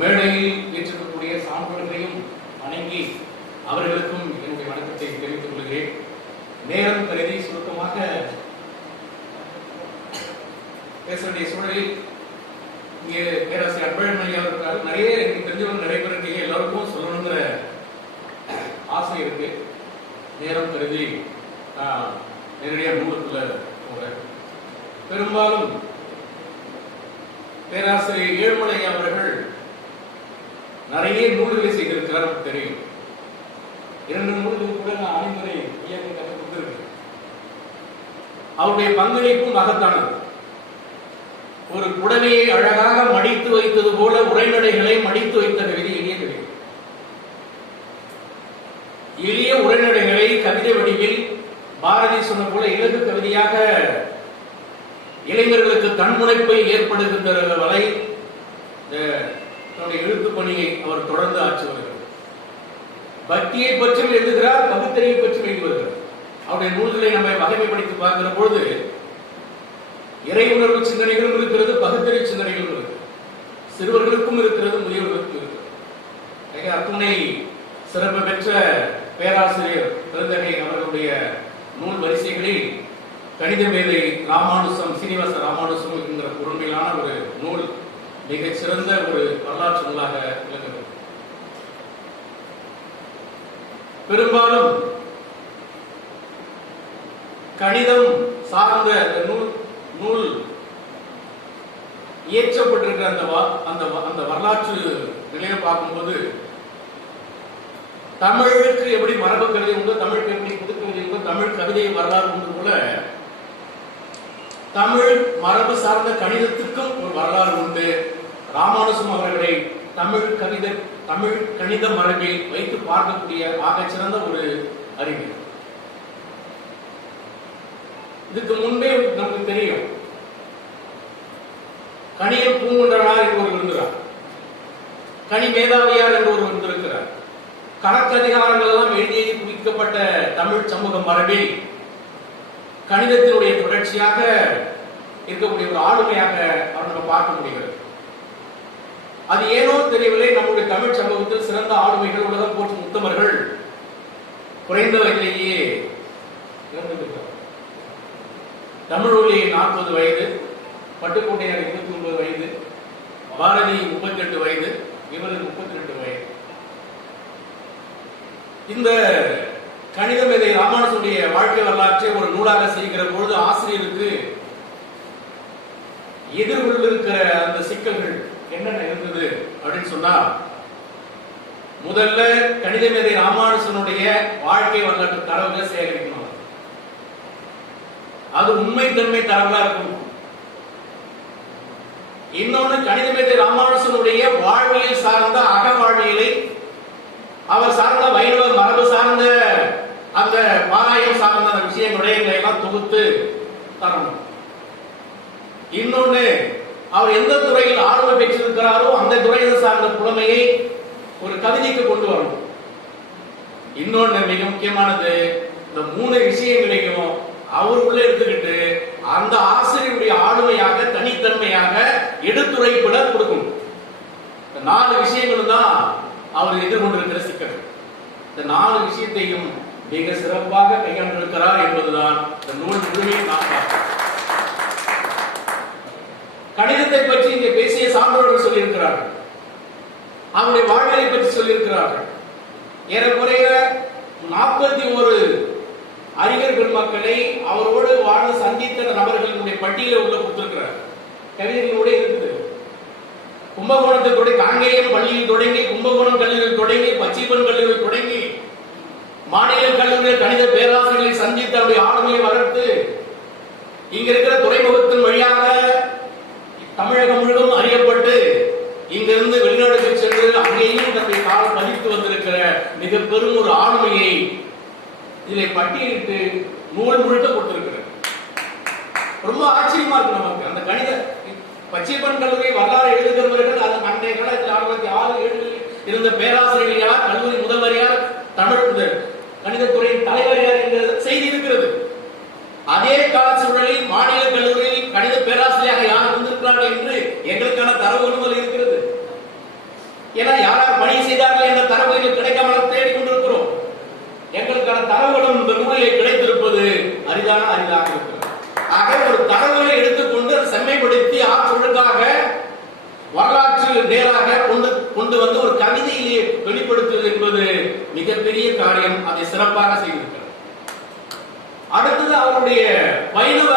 மேடையில் ஏற்றிருக்கக்கூடிய சான்றோர்களையும் வணங்கி அவர்களுக்கும் என்னுடைய வணக்கத்தை தெரிவித்துக் கொள்கிறேன். நேரம் கருதி சுருக்கமாக பேச வேண்டிய சூழலில் இங்கே பேராசிரியர் அன்பழகன் அவர்கள் நிறைய எனக்கு தெரிஞ்சவங்க நிறைய பேருக்கு எல்லாருக்கும் சொல்லணுங்கிற ஆசை இருக்கு. நேரம் கருதி நேரடியாக நூலுக்குள்ள போறேன். பெரும்பாலும் பேராசிரியர் ஏழுமலை அவர்கள் நிறைய நூல்களை செய்திருக்கிறார் தெரியும். 2 நூல்கள் கூட நான் அணிமுறை இயக்கம் கற்றுக் கொடுத்திருக்கேன். அவருடைய பங்களிப்பும் மகத்தானது. ஒரு குடலையை அழகாக மடித்து வைத்தது போல உரைநடைகளை மடித்து வைத்த கவிதை எளிய கவிதை. எளிய உரைநடைகளை கவிதை வடிவில் பாரதி சொன்ன போல இலகு கவிதையாக இளைஞர்களுக்கு தன்முனைப்பை ஏற்படுகின்ற வரை தன்னுடைய எழுத்து பணியை அவர் தொடர்ந்து ஆட்சி வருகிறார். பக்தியை பற்றியும் எழுதுகிறார், பகுத்தறிவை பற்றியும் எழுதி வருகிறார். அவருடைய நூல்களை நம்ம வகைமைப்படுத்தி பார்க்கிற பொழுது இறை உணர்வு சிந்தனைகளும் இருக்கிறது, பகுத்தறிவு சிந்தனைகளும் இருக்கிறது. சிறுவர்களுக்கும் இருக்கிறது, முதியவர்களுக்கும் இருக்கிறது. அத்துணை சிறப்பு பெற்ற பேராசிரியர் பெருந்தகை அவர்களுடைய நூல் வரிசைகளில் கணித மேதை ராமானுசம், சீனிவாச ராமானுசம் என்கிற பொறுமையிலான ஒரு நூல் மிகச் சிறந்த ஒரு வரலாற்று நூலாக விளங்குகிறது. பெரும்பாலும் கணிதம் சார்ந்த நூல் இயற்றப்பட்டிருக்கிற அந்த வரலாற்று நிலையை பார்க்கும்போது தமிழுக்கு எப்படி மரபு கவிதை உண்டு, தமிழுக்கு எப்படி புதுக்கவிதை உண்டு, தமிழ் கவிதை வரலாறு உண்டு போல தமிழ் மரபு சார்ந்த கணிதத்துக்கும் ஒரு வரலாறு உண்டு. ராமானுசம் அவர்களை தமிழ் கணித மரபில் வைத்து பார்க்கக்கூடிய ஆக சிறந்த ஒரு அறிஞர். இதுக்கு முன்பே நமக்கு தெரியும், கணிய பூங்குன்றனார் என்று ஒரு இருந்தார், கனி மேதாவியார் என்று ஒரு இருந்திருக்கிறார். கணக்கதிகாரங்கள் எல்லாம் எழுதி குவிக்கப்பட்ட தமிழ் சமூக மரபில் கணிதத்தினுடைய தொடர்ச்சியாக இருக்கக்கூடிய ஒரு ஆளுமையாக அவர் நம்ம பார்க்க முடிகிறது. அது ஏனோ தெரியவில்லை, நம்முடைய தமிழ் சமூகத்தில் சிறந்த ஆளுமைகள், உலகம் போற்றும் உத்தமர்கள் குறைந்த வயதிலேயே இறந்துவிட்டார். தமிழொலி 40 வயது, பட்டுக்கோட்டையார் 29 வயது, பாரதி 38 வயது, இவர் 32 வயது. இந்த கணித மேதை ராமானுஜனுடைய வாழ்க்கை வரலாற்றை ஒரு நூலாக செய்கிற பொழுது ஆசிரியருக்கு எதிர்கொண்டிருக்கிற அந்த சிக்கல்கள் என்னென்ன இருந்தது அப்படின்னு சொன்னா, முதல்ல கணித மேதை ராமானுஜனுடைய வாழ்க்கை வரலாற்று தரவுகளை சேகரிக்கணும். அது உண்மை தன்மை தரவுகளா இருக்கும். இன்னொன்னு, கணித மேதை ராமானுஜனுடைய வாழ்வியல் சார்ந்த அக வாழ்வியலை, அவர் சார்ந்த வைணவ மரபு சார்ந்த அந்த பாராயம் சார்ந்த விஷயங்களை எல்லாம் தொகுத்து தரணும். இன்னொன்னு, அவர் எந்த துறையில் ஆர்வமை பெற்றிருக்கிறாரோ அந்த துறையை சார்ந்த புலமையை ஒரு கவிதைக்கு கொண்டு வரணும். இன்னொன்னு மிக முக்கியமானது, இந்த 3 விஷயங்களையும் அவருக்குள்ள எடுத்துக்கிட்டு அந்த ஆசிரியருடைய ஆளுமையாக தனித்தன்மையாக எடுத்துரைப்புல கொடுக்கணும். இந்த 4 விஷயங்களும் தான் அவர் எதிர்கொண்டிருக்கிற சிக்கல். இந்த 4 விஷயத்தையும் மிக சிறப்பாக கையாண்டிருக்கிறார் என்பதுதான் இந்த நூல் முழுமையை நான் பார்க்கிறேன். கணிதத்தை பற்றி இங்கே பேசிய சான்றோர்கள் சொல்லியிருக்கிறார்கள், அவருடைய வாழ்வியலை பற்றி சொல்லியிருக்கிறார்கள். ஏறக்குறைய 41 அறிஞர் பெருமக்களை அவரோடு வாழ்ந்து சந்தித்த நபர்களினுடைய பட்டியலை உள்ள கொடுத்திருக்கிறார். கவிதைகளோட இருக்குது. கும்பகோணத்தை தொடங்கி, காங்கேயம் பள்ளியில் தொடங்கி, கும்பகோணம் கல்லூரியில் தொடங்கி, பச்சைப்பன் கல்லூரியில் தொடங்கி, மாநில கல்லூரியில் கணித பேராசிரியர்களை சந்தித்து அவருடைய ஆளுமையை வளர்த்து இங்க இருக்கிற துறைமுகத்தின் வழியாக தமிழகம் முழுவதும் அறியப்பட்டு இங்கிருந்து வெளிநாடுகள் சென்று அங்கேயும் தன்னுடைய காலம் பதித்து வந்திருக்கிற மிக பெரும் ஒரு ஆளுமையை இதை பட்டியலிட்டு நூல் முழுக்க கொடுத்திருக்கிறார். ரொம்ப ஆச்சரியமா இருக்கு நமக்கு. அந்த கணித பச்சைப்பன் கல்லூரி வரலாறு எழுதுகிறவர்கள் அது அன்றைய காலத்தில் 1906-7 இருந்த பேராசிரியர் யார், கல்லூரி முதல்வர் யார், தமிழ் கணிதத்துறையின் தலைவர் யார் என்ற செய்தி இருக்கிறது. அதே கால சூழலில் மாநில கல்லூரியில் கணித பேராசிரியராக யார் இருந்திருக்கிறார்கள் என்று எங்களுக்கான தரவுகள் இருக்கிறது. ஏன்னா யார் யார் பணி செய்தார்கள் என்ற தரவுகள் கிடைக்காமல் தேடிக் கொண்டிருக்கிறோம். எங்களுக்கான தரவுகளும் இந்த நூலிலே கிடைத்திருப்பது அரிதாக இருக்கிறது. ஆக ஒரு தரவுகளை எடுத்துக்கொண்டு அதை செம்மைப்படுத்தி ஆற்றொழுக்காக வரலாற்று நேராக கொண்டு வந்து ஒரு கவிதையிலே வெளிப்படுத்துவது என்பது மிகப்பெரிய காரியம். அதை சிறப்பாக செய்திருக்கிறார். அடுத்தது அவருடைய வைணவ